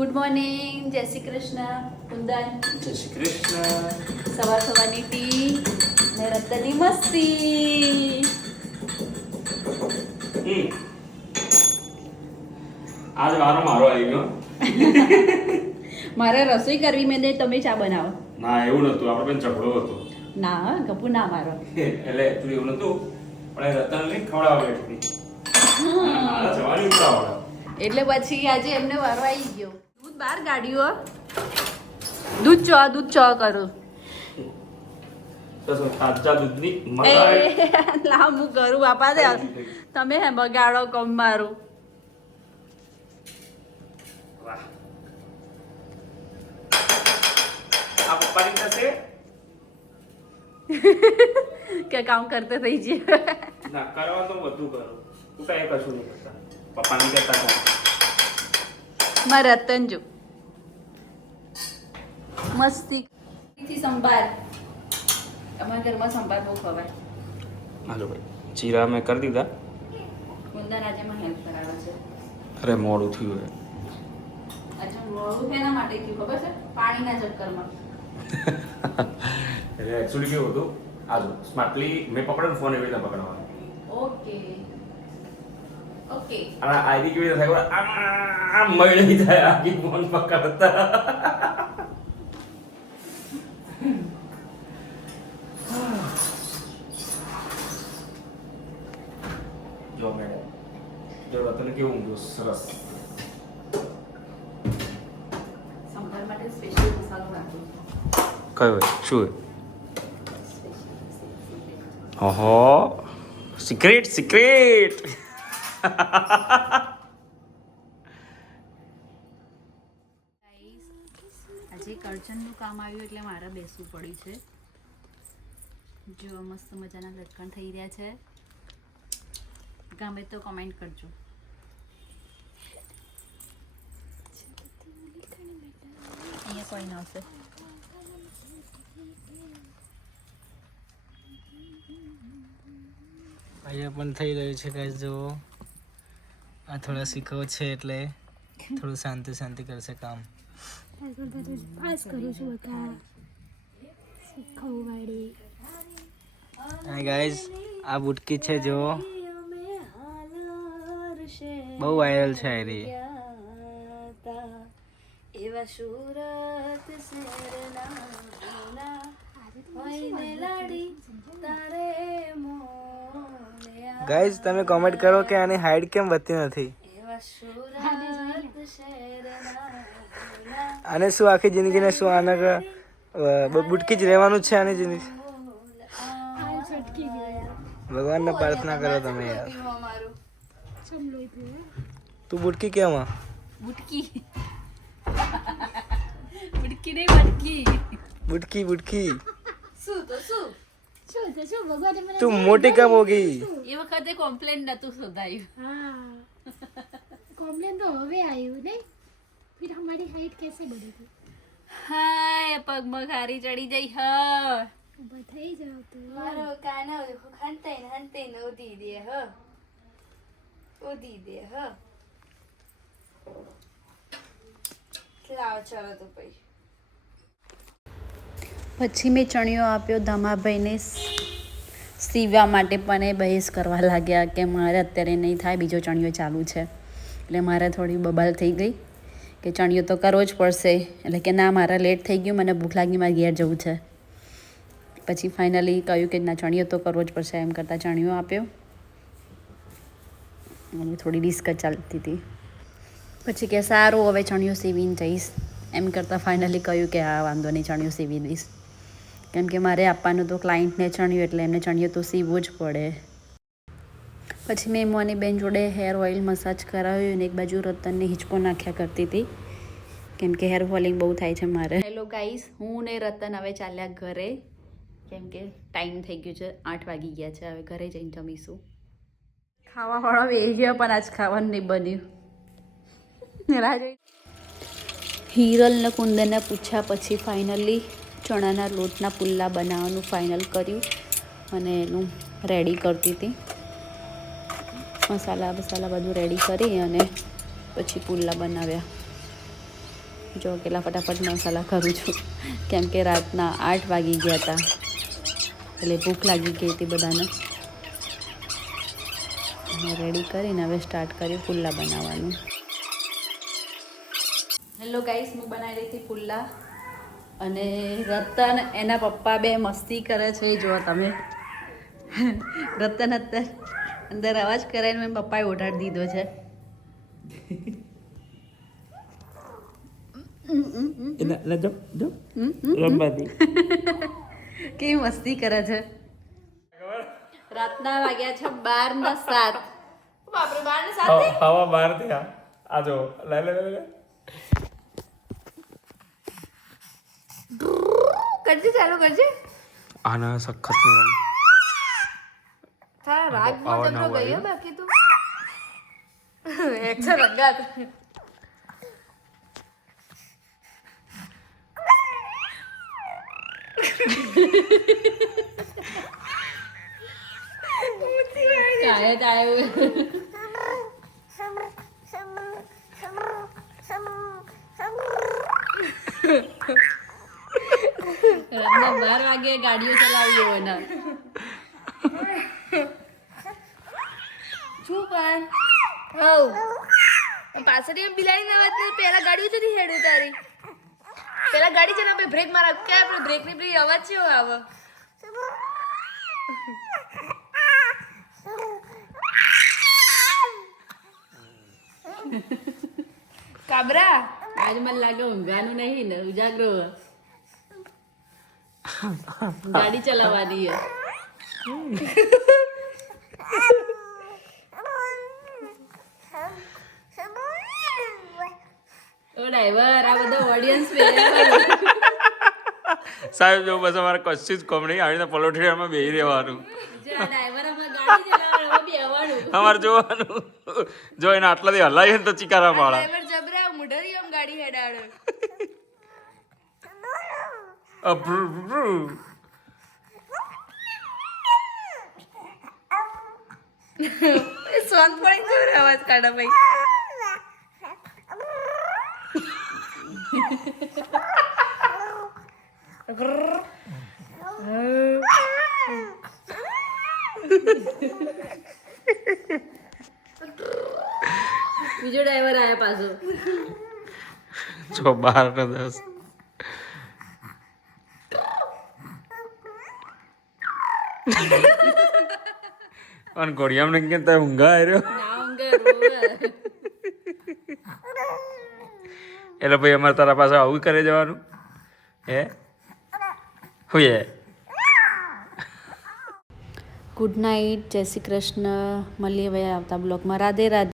Good morning, જય શ્રી કૃષ્ણ. કુંદન, જય શ્રી કૃષ્ણ. સવારની ટી ને રત્તની મસ્તી. આજ વારો મારો આવી ગયો. મારે રસોઈ કરવી મેં ને તમે ચા બનાવો. ના એવું નતું, આપણે પણ ઝઘડો હતો. ના ગપુ ના મારો. એટલે તું એવું નતું, પણ એ રતનને ખવડાવવા બેઠી મારા જવાની ઉતાવળ. એટલે પછી આજે એમને વારો આવી ગયો. દૂધ બહાર કાઢ્યું. દૂધ ચો કરું. તો તાજા દૂધની મલાઈ લાવ હું કરું બાપા દે. તમે હે બગાડો કમ મારું. વાહ, આ પપ્પાની થશે કે કામ કરતે થઈ જઈએ. ના કરવા તો બધું કરો, હું કાંઈ કશું નહીં કરતા. પપ્પાની કરતા કામ. મારા રતન જો મસ્તી થી સંભાર. અમારા ઘરમાં સંભાર બહુ ખવાય. હાલો ભાઈ, જીરા મેં કરી દીધા. કુંદન આજે મને હેલ્પ કરાવે છે. અરે મોડું થયું હે. આજે મોડું એના માટે થયું ખબર છે, પાણીના ચક્કરમાં. એટલે એકચ્યુઅલી કેવું હતું, આ સ્માર્ટલી મેં પકડ્યો ફોન એવી રીતે પકડવાનો. Okay okay. અને આઈડી કેવી રીતે થાય ખબર? આમ મળી જાય આખી ફોન પકડતા. જો મેડમ, જો રતન કેવું ઊંઘ્યું સરસ. સંભાર માટે સ્પેશિયલ મસાલો નાખ્યો. કયો શું? ઓહો, સિક્રેટ સિક્રેટ. આજે કરચનનું કામ આવ્યું એટલે મારે બેસવું પડ્યું છે. જો મસ્ત મજાના લટકણ થઈ રહ્યા છે. ગમે તો કમેન્ટ કરજો. અહીંયા કોઈ ના આવશે. અહીંયા પણ થઈ રહ્યું છે ગાઈસ. જો આ થોડા શીખવો છે એટલે થોડું શાંતિ શાંતિ કરશે કામ. પાસ કરું છું બધા શીખવવાડી. અને ગાઈસ આ બુટકી છે જો બહુ વાયરલ છે આ રહી. એવા સુરત શેરના હોઈને લાડી તારે મોયા. ગાઈસ તમે કોમેન્ટ કરો કે આની હાઈટ કેમ વધતી નથી. એવા સુરત શેરના આને શું આખી જિંદગીને શું આને બુટકી જ રહેવાનું છે આની જિંદગી. ભગવાનને પ્રાર્થના કરો તમે યાર. અમારું તું બુટકી કેમ? બુટકી બુટકી નહીં બટકી. બુટકી બુટકી શું તો શું ભગવાને મને તું મોટી કબ હોગી? એ વખતે કોમ્પ્લેન નતું શોધાયું. हाँ कॉम्प्लेन तो હવે આવ્યું નહીં. फिर हमारी हाइट कैसे बढ़ेगी? હાય પગમાં ખારી ચડી જઈ હ. ઊભા થઈ જાવ તો. મારો કાના હંતે ને ઉધી દે હ. ઉધી દે હ. લાવ ચાલો તો પછી મેં ચણિયો આપ્યો ધમાભાઈને સીવવા માટે, પણ એ બહેસ કરવા લાગ્યા કે મારે અત્યારે નહીં થાય, બીજો ચણિયો ચાલુ છે. એટલે મારે થોડી બબાલ થઈ ગઈ કે ચણિયો તો કરવો જ પડશે. એટલે કે ના મારે લેટ થઈ ગયું, મને ભૂખ લાગી, મારે ઘેર જવું છે. પછી ફાઇનલી કહ્યું કે ના ચણિયો તો કરવો જ પડશે. એમ કરતાં ચણિયો આપ્યો અને થોડી ડિસ્કસ ચાલતી હતી. પછી કે સારું હવે ચણિયો સીવીને જઈશ. એમ કરતાં ફાઇનલી કહ્યું કે હા વાંધો નહીં, ચણિયો સીવી દઈશ. કેમ કે મારે આપવાનું તો ક્લાયન્ટને ચણિયો, એટલે એમને ચણિયો તો સીવવો જ પડે. પછી મેં મોની બેન જોડે હેર ઓઇલ મસાજ કરાવ્યું અને એક બાજુ રતનને હિંચકો નાખ્યા કરતી હતી, કેમ કે હેર ફોલિંગ બહુ થાય છે મારે. હેલો ગાઈસ, હું ને રતન હવે ચાલ્યા ઘરે, કેમ કે ટાઈમ થઈ ગયો છે, 8 વાગી ગયા છે. હવે ઘરે જઈને જમીશું. ખાવાવાળો વેઈ ગયો પણ આજ ખાવાનું નહીં બન્યું. હિરલ ને કુંદનને પૂછ્યા પછી ફાઇનલી ચણાના લોટના પુલ્લા બનાવવાનું ફાઇનલ કર્યું અને એનું રેડી કરતી હતી. મસાલા બધું રેડી કરી અને પછી પુલ્લા બનાવ્યા. જો કેટલા ફટાફટ મસાલા કરું છું કેમ કે રાતના 8 વાગી ગયા હતા એટલે ભૂખ લાગી ગઈ હતી બધાને. અને રેડી કરીને હવે સ્ટાર્ટ કર્યું પુલ્લા બનાવવાનું. હેલો ગાઈસ, હું બનાવી રહી હતી પુલ્લા અને રતન એના પપ્પા બે મસ્તી કરે છે. જો તમે રતન અંદર અવાજ કરાવીને મેં પપ્પાએ ઓઢાડી દીધો છે. કેવી મસ્તી કરે છે. રાતના વાગ્યા છે 12:07. બાપરે 12:07 હવા બહાર થયા. આ જો લે કરજે, ચાલુ કરજે. આના સખત નરમ તારા રાગમાં જમરો ગયો બાકી તું એકસો રંગાત. કાય તાયો રાતના 12 વાગે ગાડીઓ ચલાવી હોય ને શું કર પાછળ એમ બિલાડી ના વાત પેલા ગાડી જતી હેડ ઉતારી પેલા ગાડી છે ને આપણે બ્રેક મારા કે આપણે બ્રેક ની પેલી અવાજ છે આવે કાબરા આજ મને લાગે ઊંઘવાનું નહીં ને, ઉજાગરો ગાડી ચલાવવાની છે. ઓ ડ્રાઈવર, આ બધો ઓડિયન્સ સાહેબ જો બસ અમારે કશું જ કોમ નહીં. આવીને પલોઠીમાં બેસી રહેવાનું. ડ્રાઈવર ગાડી ચલાવવાનું બેહવાનું. અમારે જોવાનું જો એને આટલાથી હલાવીએ ને તો ચિકારા પાડા. ડ્રાઈવર જબરા મુઢરી આમ ગાડી હેડાડે સોન પડી જોર અવાજ કાઢા ભાઈ બીજો ડ્રાઈવર આયા પાછો. જો 12:10 અને ઘોડિયામ ને કેમ તારે ઊંઘા આવ્યો ના ઊંઘે રોવે. એટલે ભાઈ અમારે તારા પાસે આવું કરે જવાનું હે હુએ. ગુડ નાઇટ, જય શ્રી કૃષ્ણ. મળીએ ભાઈ આવતા બ્લોગમાં. રાધે રાધે.